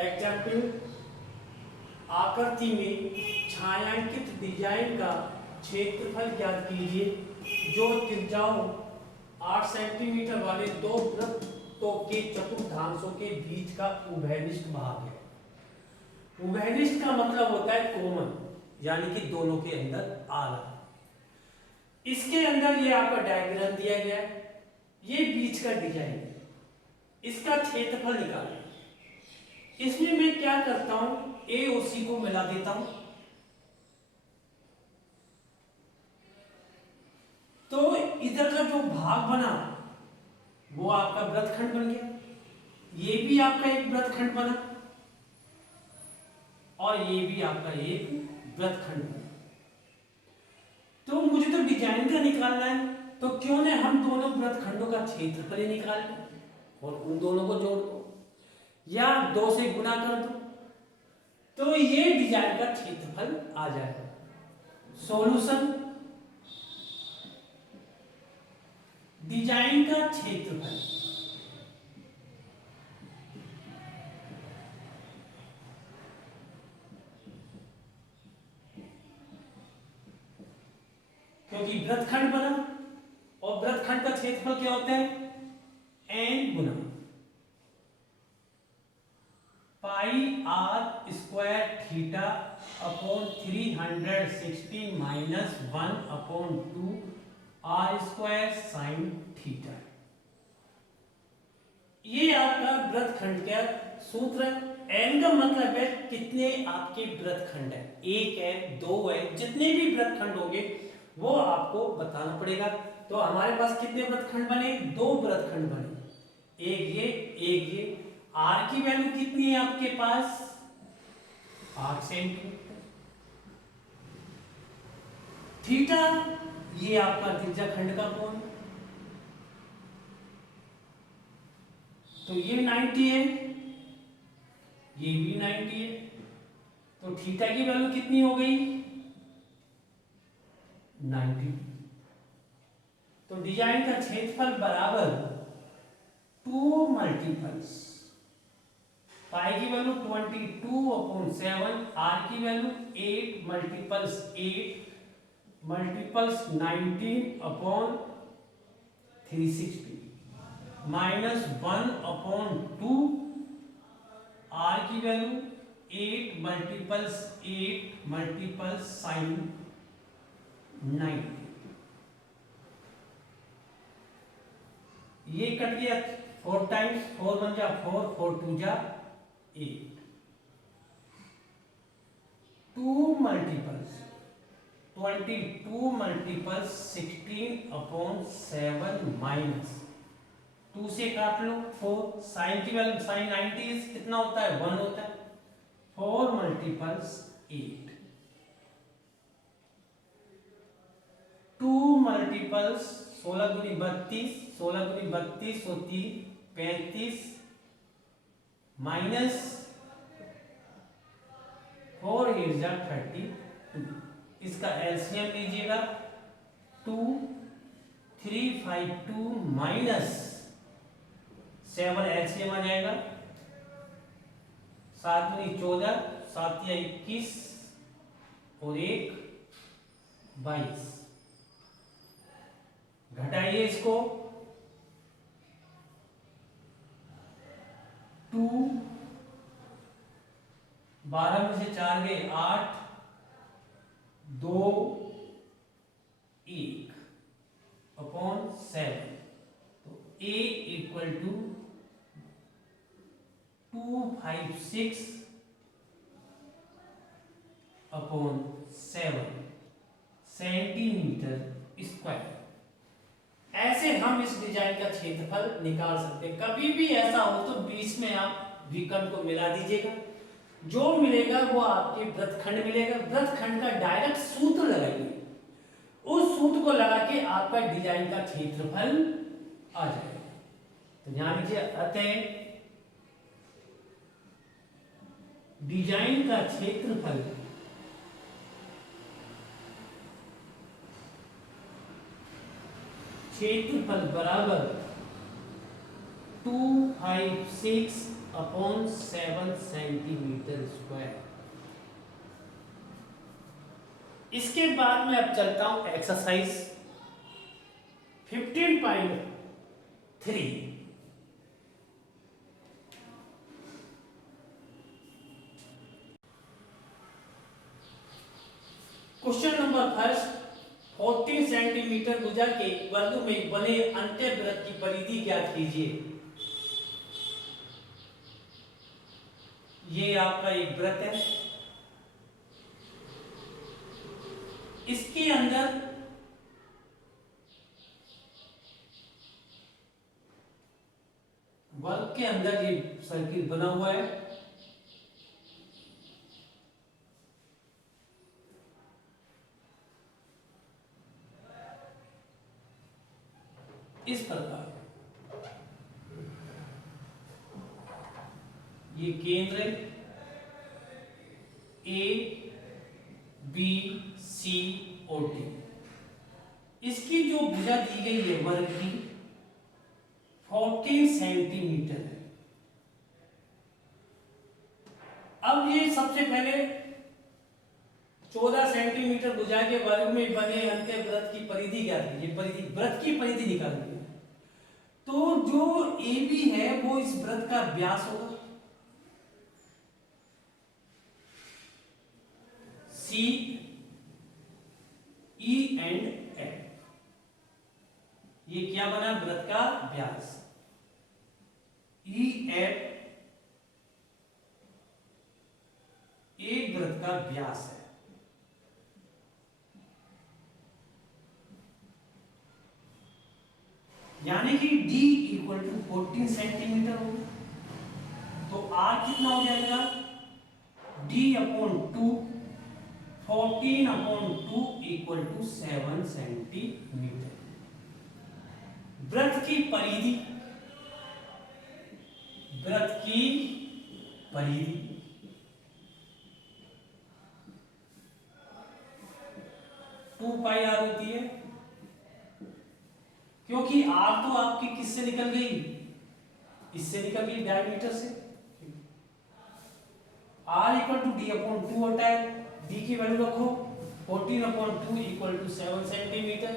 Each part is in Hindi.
एग्जाम्पल, आकृति में छायांकित डिजाइन का क्षेत्रफल ज्ञात कीजिए जो त्रिज्याओं 8 सेंटीमीटर वाले दो वृत्तों के चतुर्थांशों के बीच का उभयनिष्ठ भाग है। उभयनिष्ठ का मतलब होता है कॉमन, यानी कि दोनों के अंदर आ रहा। इसके अंदर ये आपका डायग्राम दिया गया है, ये बीच का डिजाइन है, इसका क्षेत्रफल निकालना। इसमें मैं क्या करता हूं, ए और सी को मिला देता हूं, तो इधर का जो भाग बना वो आपका वृत्तखंड बन गया, ये भी आपका एक वृत्तखंड बना और ये भी आपका एक वृत्तखंड बना। तो मुझे तो डिजाइन का निकालना है, तो क्यों न हम दोनों वृत्तखंडों का क्षेत्रफल निकाल लें और उन दोनों को जोड़ दो या 2 से गुणा कर दो, तो ये डिजाइन का क्षेत्रफल आ जाएगा। सॉल्यूशन, डिजाइन का क्षेत्रफल क्योंकि वृत्तखंड बना और वृत्तखंड का क्षेत्रफल क्या होता है, n गुना pi R square theta upon 316 minus 1 upon 2 R square sine theta. ये आपका वृत्तखंड का सूत्र है। n का मतलब है कितने आपके वृत्तखंड है, 1 है, 2 है, जितने भी वृत्तखंड होंगे वो आपको बताना पड़ेगा। तो हमारे पास कितने वृत्तखंड बने, 2 वृत्तखंड बने, एक ये। आर की वैल्यू कितनी है आपके पास, 8 सेंटीमीटर। थीटा ये आपका त्रिज्या खंड का कोण, तो ये 90 है, ये भी 90 है, तो थीटा की वैल्यू कितनी हो गई, 90। तो डिजाइन का क्षेत्रफल बराबर 2 मल्टीपल्स पाई की वैल्यू 22/7, आर की value 8 multiples 8 multiples 19/360 minus 1/2, R की वैल्यू 8 मल्टीपल्स 8 मल्टीपल्स साइन 90। ये कट गया 4 टाइम्स, 4 1 जा 4, 4 2 जा 8, 2 मल्टीपल्स 22 मल्टीपल्स 16/7 माइनस 2 से काट लो 4, साइन की वैल्यू साइन 90 कितना होता है, 1 होता है, 4 मल्टीपल्स 8, 2 मल्टीपल्स 16 दूनी 32, 16 दूनी 32 होती 35 माइनस 4 8 जा 32, इसका एलसीएम लीजिएगा 2 3 5 2 माइनस 7 एलसीएम आ जाएगा, 7 दूनी 14, 7 या 21 और 1 22। घटाइए इसको, 2 12 में से 4 गए 8 2 1 अपॉन 7, तो a equal to 256 upon 7 centimetre square. ऐसे हम इस डिजाइन का क्षेत्रफल निकाल सकते हैं। कभी भी ऐसा हो तो बीच में आप विकर्ण को मिला दीजिएगा, जो मिलेगा वो आपके वृत्तखंड मिलेगा। वृत्तखंड का डायरेक्ट सूत्र लगाइए, उस सूत्र को लगा के आपका डिजाइन का क्षेत्रफल आ जाएगा। तो ध्यान लीजिए, अतः डिजाइन का क्षेत्रफल बराबर 256 अपॉन 7 सेंटीमीटर स्क्वायर। इसके बाद मैं अब चलता हूं exercise 15.3। Question number first, 14 centimetre भुजा के वर्ग में बने अंत्यवृत्त की परिधि ज्ञात कीजिए। ये आपका एक वृत्त है, इसके अंदर वर्ग के अंदर ये सर्किल बना हुआ है। इस प्रकार ये केंद्र ए बी सी और डी, इसकी जो भुजा दी गई है वर्ग की 14 सेंटीमीटर है। अब ये सबसे पहले 14 सेंटीमीटर भुजा के वर्ग में बने अंत्यवृत्त की परिधि क्या थी, ये परिधि वृत्त की परिधि निकालनी है। तो जो ए बी है वो इस वृत्त का व्यास होगा, सी ई एंड एफ, ये क्या बना वृत्त का व्यास। ई एफ एक वृत्त का व्यास है। यानी कि D इक्वल टू 14 सेंटीमीटर होगा। तो R कितना हो जाएगा, D upon 2, 14 upon 2 equal to 7 centimetre. वृत्त की परिधि, वृत्त की परिधि 2 पाई r होती है, क्योंकि R तो आपकी किससे निकल गई, इससे निकल गई डायमीटर से। R equal to D upon 2 होता है, डी की वैल्यू रखो 14 upon 2 equal to 7 centimetre.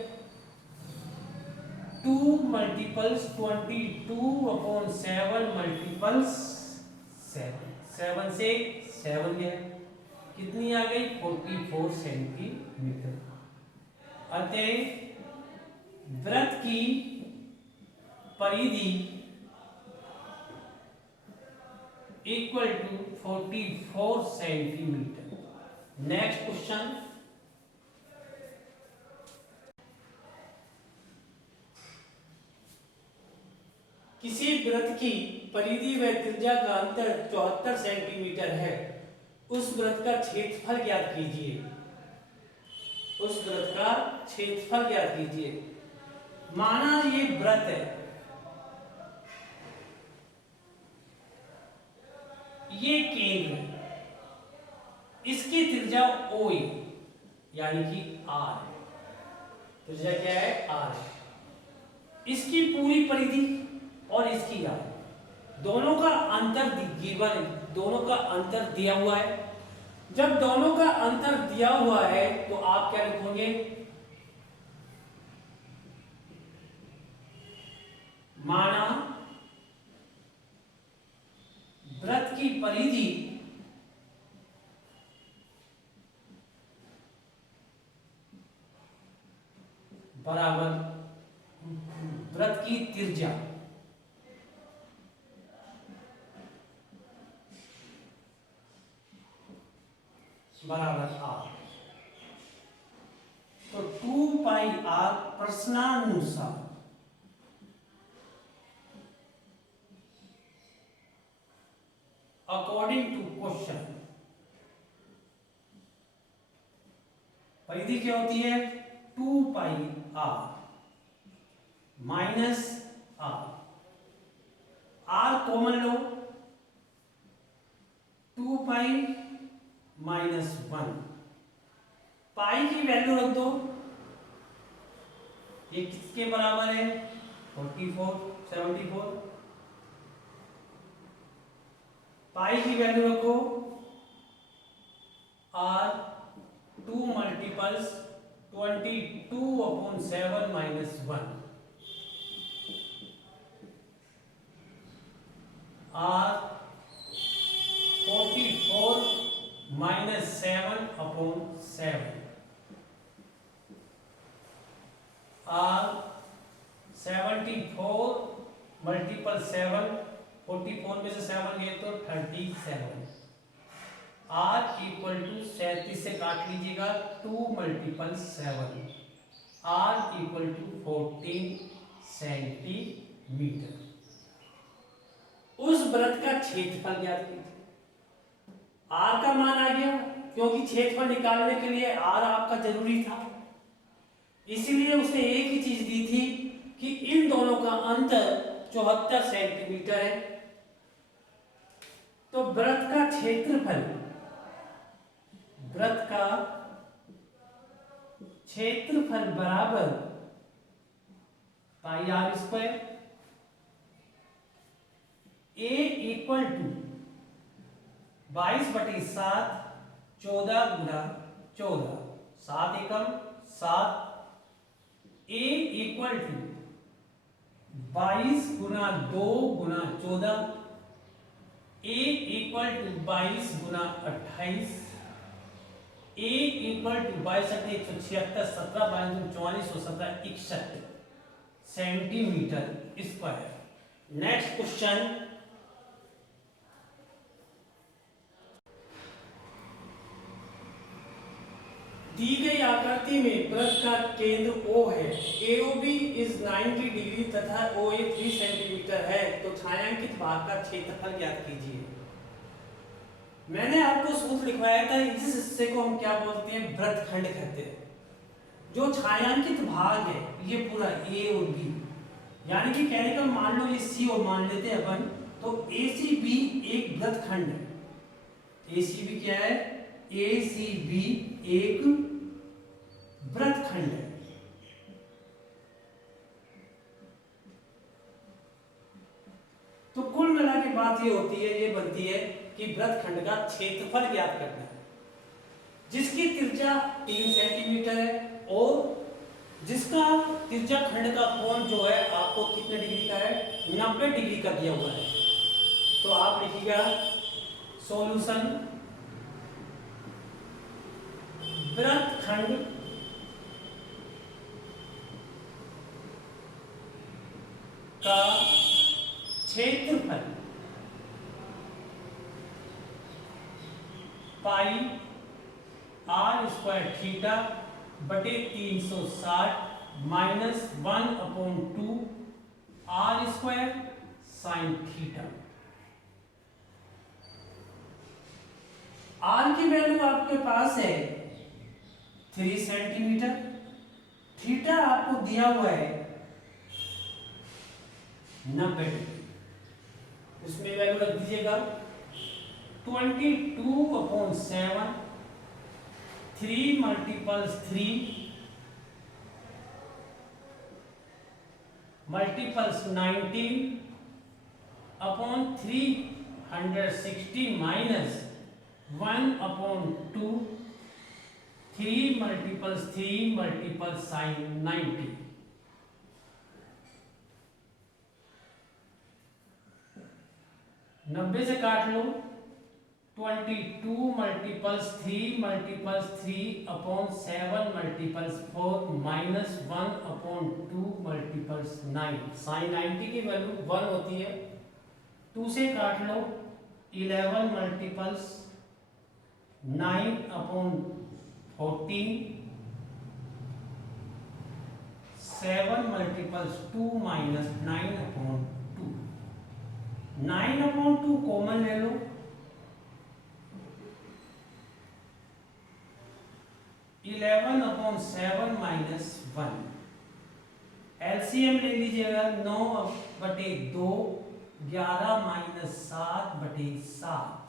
2 multiples 22 upon 7 multiples 7, 7 से 7 गया, कितनी आ गई 44 सेंटीमीटर। अतः वृत्त की परिधि equal to 44 centimetre. Next question, किसी वृत्त की परिधि व त्रिज्या का अंतर 74 सेंटीमीटर है, उस वृत्त का क्षेत्रफल ज्ञात कीजिए। उस वृत्त का क्षेत्रफल ज्ञात कीजिए। माना ये वृत्त है, ये केंद्र है, इसकी त्रिज्या O है, यानी कि R है। त्रिज्या क्या है, R है। इसकी पूरी परिधि और इसकी R, दोनों का अंतर गिवन, दोनों का अंतर दिया हुआ है। जब दोनों का अंतर दिया हुआ है तो आप क्या लिखोगे, माना वृत्त की परिधि बराबर वृत्त की त्रिज्या बराबर R। तो 2 पाई R प्रश्नानुसार अकॉर्डिंग टू क्वेश्चन परिधि क्या होती है, 2 pi R minus R, R common लो, 2 पाई माइनस 1, पाई की वैल्यू रख दो, ये किसके बराबर है 44 74, पाई की वैल्यू रखो R 2 multiples 22/7 minus 1 R 44 minus 7/7 R 74 multiple 7 44 में से 7 गए तो 37 आर इक्वल टू 37 से काट लीजिएगा 2 multiple 7 R equal to 14 centimetre. उस वृत्त का क्षेत्रफल ज्ञात कीजिए। आर का मान आ गया क्योंकि क्षेत्रफल निकालने के लिए आर आपका जरूरी था, इसलिए उसने एक ही चीज दी थी कि इन दोनों का अंतर 74 सेंटीमीटर है। तो वृत्त का क्षेत्रफल बराबर pi R square. A equal to 22/7 14 गुना 14 7 एकम 7। ए इक्वल टू 22 गुना 2 गुना 14। ए इक्वल टू 22 गुना 28। A equal to 22/176 17 22 44 61 centimetre square. Next question, दी गई आकृति में वृत्त का केंद्र O है, AOB इज 90 डिग्री तथा OA 3 सेंटीमीटर है, तो छायांकित भाग का क्षेत्रफल ज्ञात कीजिए। मैंने आपको सूत्र लिखवाया था, इस हिस्से को हम क्या बोलते हैं, वृत्तखंड कहते हैं। जो छायांकित भाग है ये पूरा A और B, यानी कि कहने का मान लो ये C और मान लेते हैं अपन, तो ACB एक वृत्तखंड है। ACB क्या है, ACB एक वृत्तखंड है। तो कुल मिला के बात ये होती है, ये बनती है कि वृत्तखंड का क्षेत्रफल ज्ञात करना है, जिसकी त्रिज्या 3 सेंटीमीटर है और जिसका त्रिज्या खंड का कोण जो है आपको कितने डिग्री का है, 90 डिग्री का दिया हुआ है। तो आप लिखिएगा सॉल्यूशन, वृत्तखंड का क्षेत्रफल पाई आर स्क्वायर थीटा बटे 360 minus 1/2 R square sine theta. R की वैल्यू आपके पास है 3 सेंटीमीटर, थीटा आपको दिया हुआ है 90 डिग्री, उसमें वैल्यू रख दीजिएगा 22/7 3 multiples 3 multiples 19/360 minus 1/2 3 multiples 3 multiples sine 90। नब्बे से काट लो, 22 multiples 3 multiples 3/7 multiples 4 minus 1/2 multiples 9 sine 90 की वैल्यू 1 होती है। 2 से काट लो, 11 मल्टीपल्स 9/14 7 मल्टीपल्स 2 माइनस 9/2 9/2 कॉमन ले लो, 11/7 माइनस 1 एलसीएम ले लीजिएगा 9/2 11 माइनस 7/7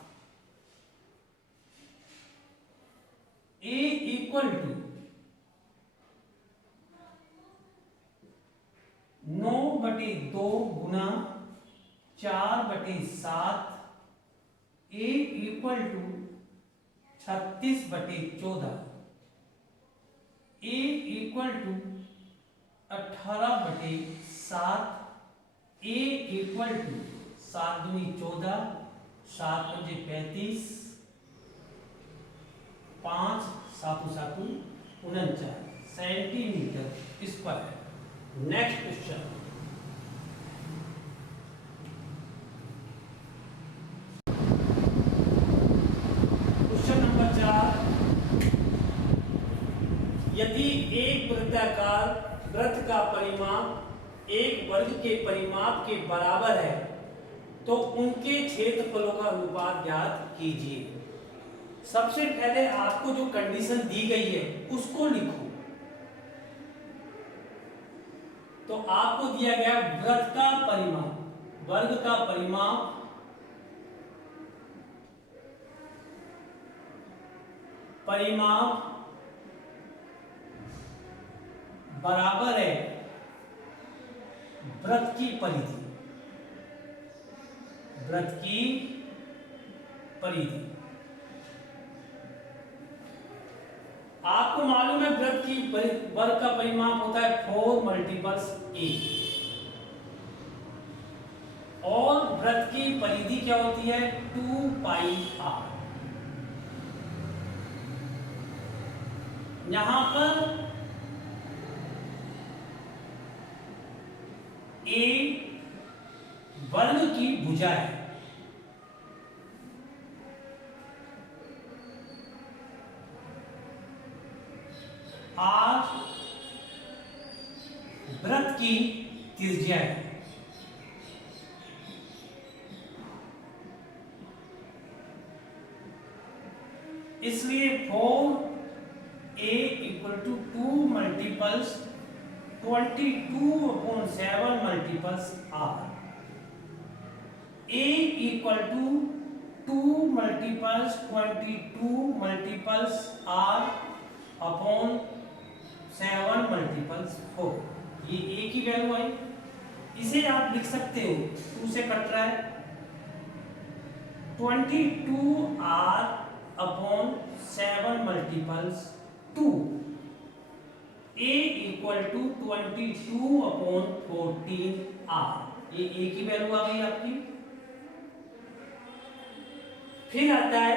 ए इक्वल टू 9/2 गुना 4/7 a equal to 36/14, a equal to 18/7, a equal to 7 दूनी 14, 7 पंजे 35, 5 7 7 49 centimetre square. Next question, question number 4, यदि एक वृत्ताकार वृत्त का परिमाप एक वर्ग के परिमाप के बराबर है तो उनके क्षेत्रफलों का अनुपात ज्ञात कीजिए। सबसे पहले आपको जो कंडीशन दी गई है उसको लिखो। तो आपको दिया गया वृत्त का परिमाप, वर्ग का परिमाप बराबर है वृत्त की परिधि, वृत्त की परिधि। आपको मालूम है वृत्त की वर्ग का परिमाप होता है 4 मल्टीपल्स a, और वृत्त की परिधि क्या होती है 2 पाई r। यहां पर a वर्ग की भुजा है, r वृत्त की त्रिज्या है। इसलिए 4a equal to 2 multiples 22/7 multiples r, a equal to 2 multiples 22 multiples r upon 7 multiples 4। ये a की वैल्यू आई। इसे आप लिख सकते हो, 2 से कट रहा है 22r upon 7 multiples 2, a equal to 22/14r। ये a की वैल्यू आ गई आपकी। फिर आता है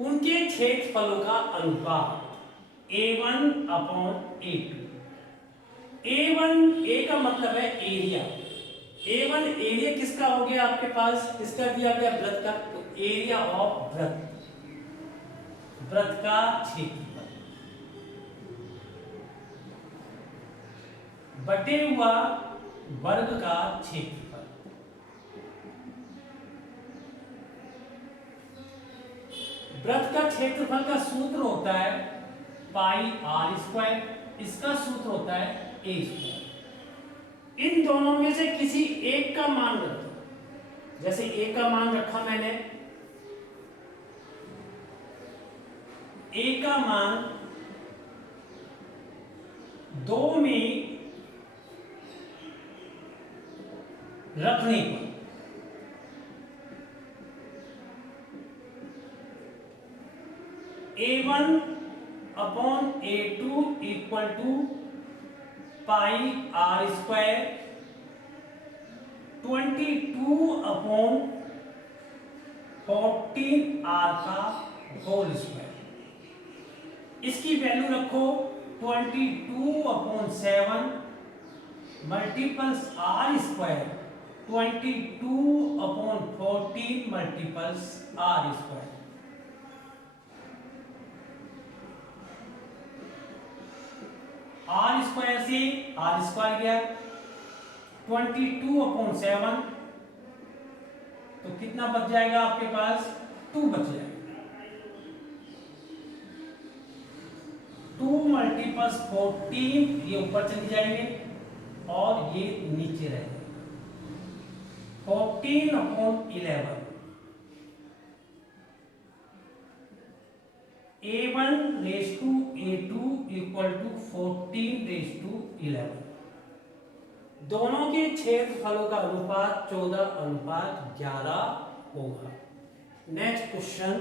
उनके क्षेत्रफलों का अनुपात a1/a2। a1 a का मतलब है एरिया। a1 एरिया किसका हो गया आपके पास, किसका दिया गया वृत्त का, तो एरिया ऑफ वृत्त, वृत्त का क्षेत्रफल बटे हुआ वर्ग का क्षेत्रफल। वृत्त का क्षेत्रफल का सूत्र होता है पाई आर स्क्वायर, इसका सूत्र होता है a स्क्वायर। इन दोनों में से किसी एक का मान रखो। जैसे a का मान रखा मैंने, a का मान 2 में रखने पर a1/a2 equal to pi R square 22/14r का होल स्क्वायर। इसकी वैल्यू रखो 22/7 multiples R square 22/14 multiples R square. R square से आर स्क्वायर गया 22/7, तो कितना बच जाएगा आपके पास, 2 बच जाएगा। 2 मल्टीपल्स 14 ये ऊपर चली जाएंगे और ये नीचे रहेंगे 14/11। a1/a2 equal to 14/11। दोनों के क्षेत्रफलों का अनुपात 14:11 होगा। Next question,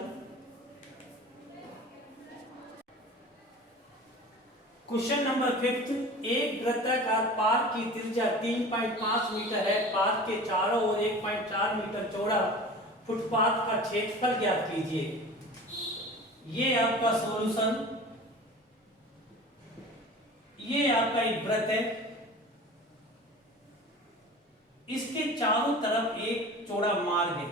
question number 5। एक वृत्ताकार पार्क की त्रिज्या 3.5 मीटर है। पार्क के चारों ओर 1.4 मीटर चौड़ा फुटपाथ का क्षेत्रफल ज्ञात कीजिए। ये आपका सॉल्यूशन, ये आपका एक वृत्त है, इसके चारों तरफ एक चौड़ा मार्ग है,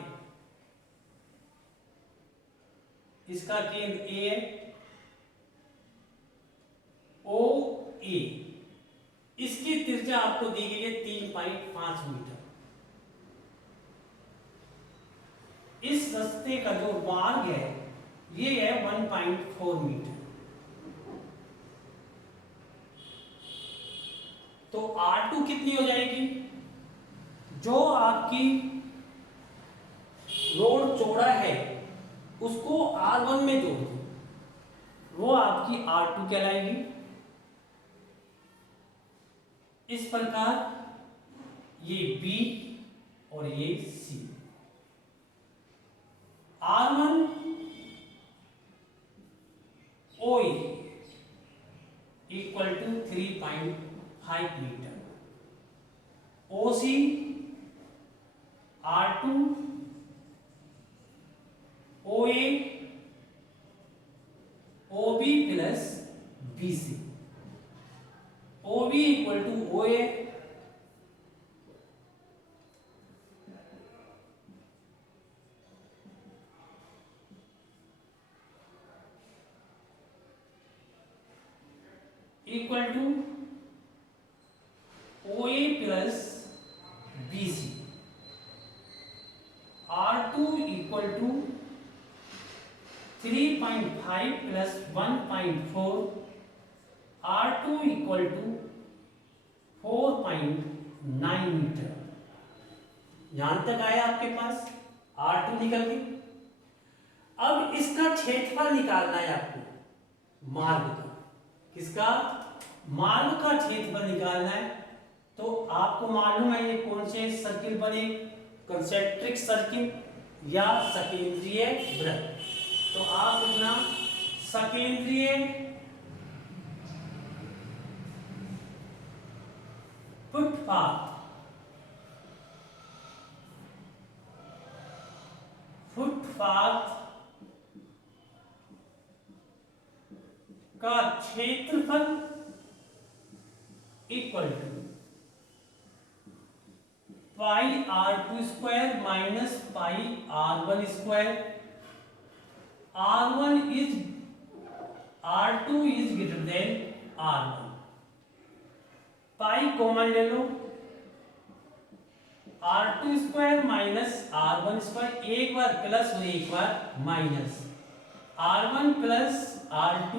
इसका केंद्र ए है, ओ ए, इसकी त्रिज्या आपको दी गई है 3.5 मीटर। इस रास्ते का जो मार्ग है ये है 1.4 मीटर। तो R2 कितनी हो जाएगी? जो आपकी रोड चौड़ा है उसको R1 में जोड़ दो, वो आपकी R2 कहलाएगी। इस प्रकार ये B और ये C। R1 OE equal to 3.5 metre. OC R2 OA OB plus BC। OB equal to OA equal to OA plus BC। R2 equal to 3.5 plus 1.4। R2 equal to 4.9 metre. यहां तक आया आपके पास, R2 निकल गई। अब इसका क्षेत्रफल निकालना है आपको, मार्ग का। किसका? मार्ग का क्षेत्रफल निकालना है। तो आपको मालूम है ये कौन से सर्किल बने, कंसेंट्रिक सर्किल या सकेंद्रीय वृत्त। तो आप लिखना सकेंद्रीय फुटपाथ, फुटपाथ का क्षेत्रफल equal to pi R2 square minus pi R1 square. R1 is R2 is greater than R1। Pi common ले लो, R2 square minus R1 square, एक बार प्लस और एक बार minus. R1 plus R2,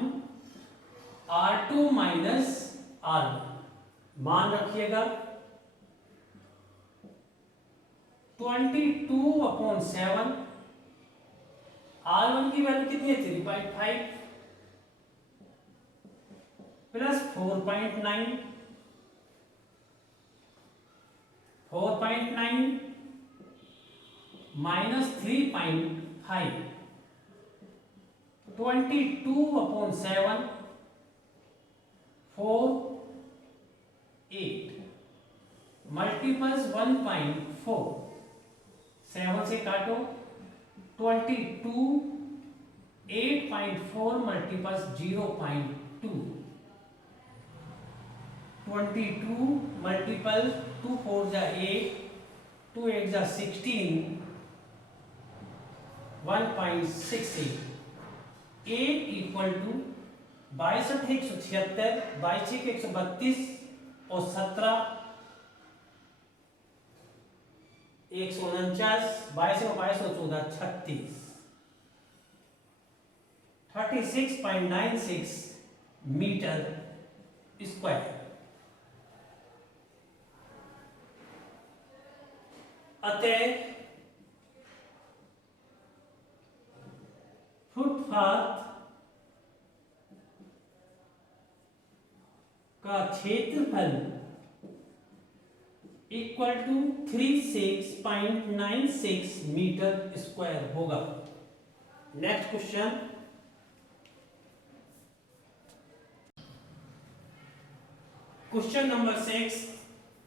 R2 minus R1। मान रखिएगा 22/7। R1 की वैल्यू कितनी है? 3.5 प्लस 4.9, 4.9 माइनस 3.5, 22/7, 4, 8 मल्टीपल्स 1.4, 7 से काटो 22, 8.4 मल्टीपल्स 0.2, 22 मल्टीपल 2 4 जा 8, 2 8 जा 16, 1.68। 8 इक्वल टू 62 176, 22 132 और 17 149, 22 और 22 और 14 36, 36.96 मीटर स्क्वायर। अतः फुटपाथ का क्षेत्रफल 36.96 मीटर स्क्वायर होगा। नेक्स्ट क्वेश्चन, क्वेश्चन नंबर 6,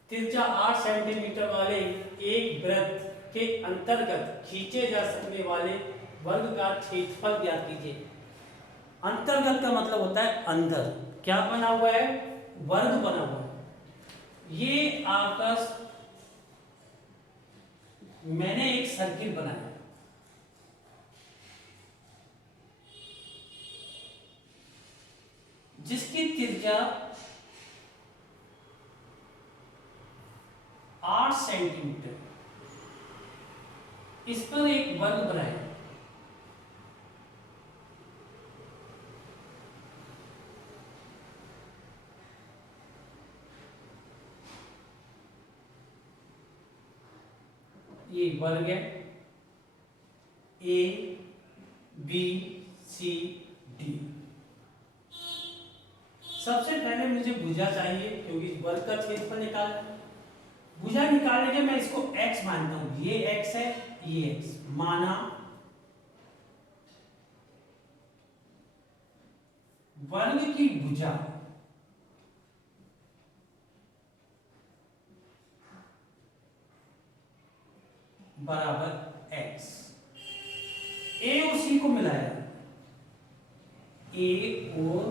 त्रिज्या 8 सेंटीमीटर वाले एक वृत्त के अंतर्गत खींचे जा सकने वाले वर्ग का क्षेत्रफल ज्ञात कीजिए। अंतर्गत का मतलब होता है अंदर, क्या बना हुआ है, वर्ग बना हुआ है। ये आपका, मैंने एक सर्किल बनाया, जिसकी त्रिज्या 8 सेंटीमीटर, इस पर एक वर्ग बनाया। ये वर्ग है ए बी सी डी। सबसे पहले मुझे भुजा चाहिए, क्योंकि वर्ग का क्षेत्रफल निकालना। भुजा निकालने के मैं इसको x मानता हूं, ये x है, ये x माना। वर्ग की भुजा बराबर x। a उसी को मिलाया, a और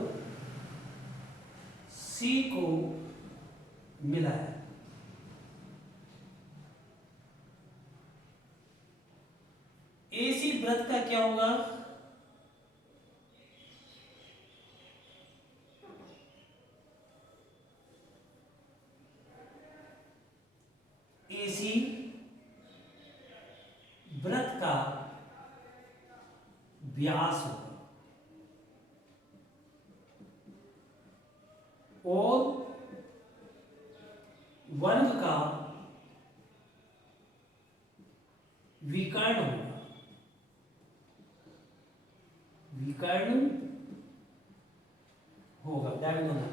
c को मिलाया। AC वृत्त का क्या होगा, AC वृत्त का व्यास होगा और वर्ग का विकर्ण होगा। विकर्ण होगा डायगोनल।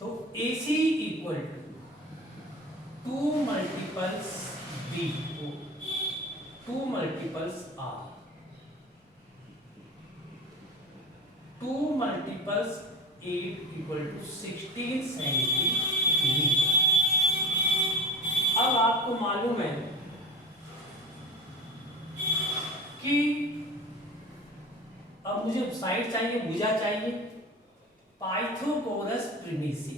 तो AC equal to 2 multiples B, 2 multiples R, 2 multiples 8 equal to 16 centimetre. अब आपको मालूम है कि अब मुझे साइड चाहिए, भुजा चाहिए, Pythagoras premise.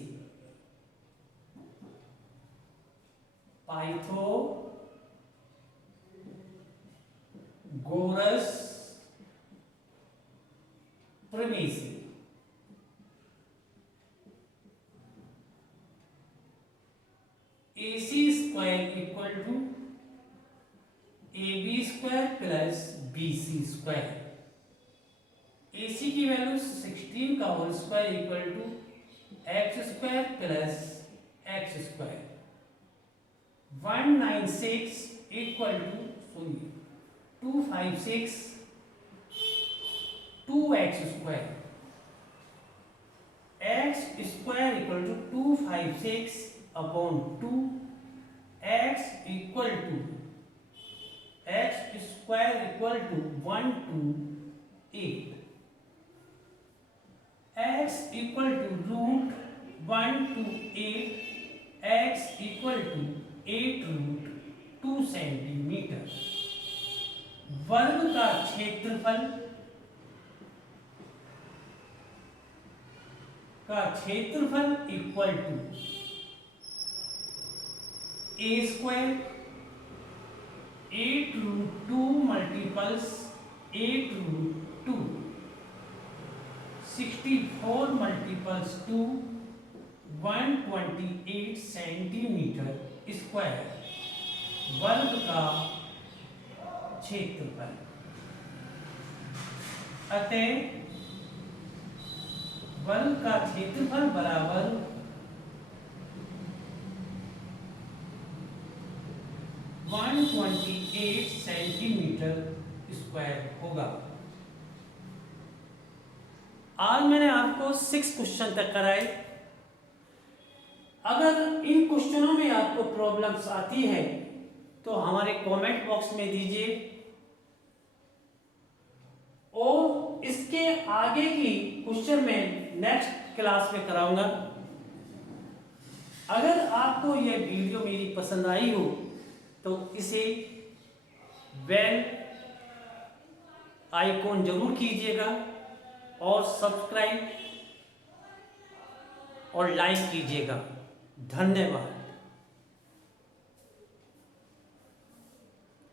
Pythagoras premise. AC square equal to AB square plus BC square. AC की वैल्यू 16 का whole square equal to x square plus x square. 196 equal to 256 2x square. x square equal to 256 upon 2, x square equal to 128, x equal to root 128, x equal to 8 root 2 centimetre. वर्ग का क्षेत्रफल equal to a square 8 root 2 multiples 8 root 2, 64 multiples 2, 128 centimetre square वर्ग का क्षेत्रफल। अतः वर्ग का क्षेत्रफल बराबर 128 सेंटीमीटर स्क्वायर होगा। आज मैंने आपको 6 क्वेश्चन तक कराए। अगर इन क्वेश्चनों में आपको प्रॉब्लम्स आती है तो हमारे कमेंट बॉक्स में दीजिए, और इसके आगे की क्वेश्चन में नेक्स्ट क्लास में कराऊंगा। अगर आपको यह वीडियो मेरी पसंद आई हो तो इसे बेल आइकॉन जरूर कीजिएगा और सब्सक्राइब और लाइक कीजिएगा। धन्यवाद।